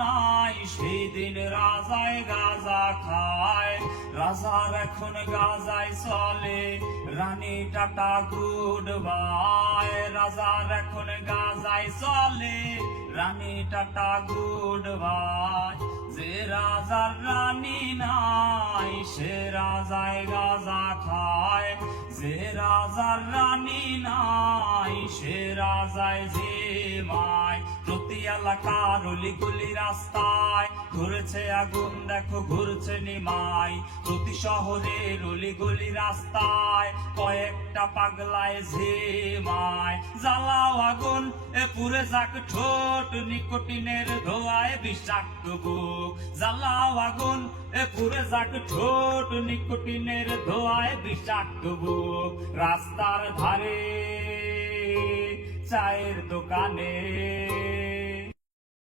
নাই, সেই দিন রাজায় গাঁজা খায়। রাজার এখন গাঁজায় চলে, রানী টাটা গুড বাই। রাজার এখন গাঁজায় চলে, রানী টাটা গুড বাই। যে রাজার রানী নাই, সে রাজায় গাঁজা খায়। যে রাজার রানী নাই, সে রাজায় জিমায়। প্রতি এলাকার অলিগলি রাস্তায় ঘুরেছে আগুন, দেখো ঘুরছে নিমাই। প্রতি শহরের অলিগলি রাস্তায় কয়েকটা পাগলায় ঝিমায়। জ্বালাও আগুন, এ পুরে যাক ঠোঁট, নিকোটিনের ধোঁয়ায় বিষাক্ত বুক। জ্বালাও আগুন, এ পুরে যাক ঠোঁট, নিকোটিনের ধোঁয়ায় বিষাক্ত বুক। রাস্তার ধারে চায়ের দোকানে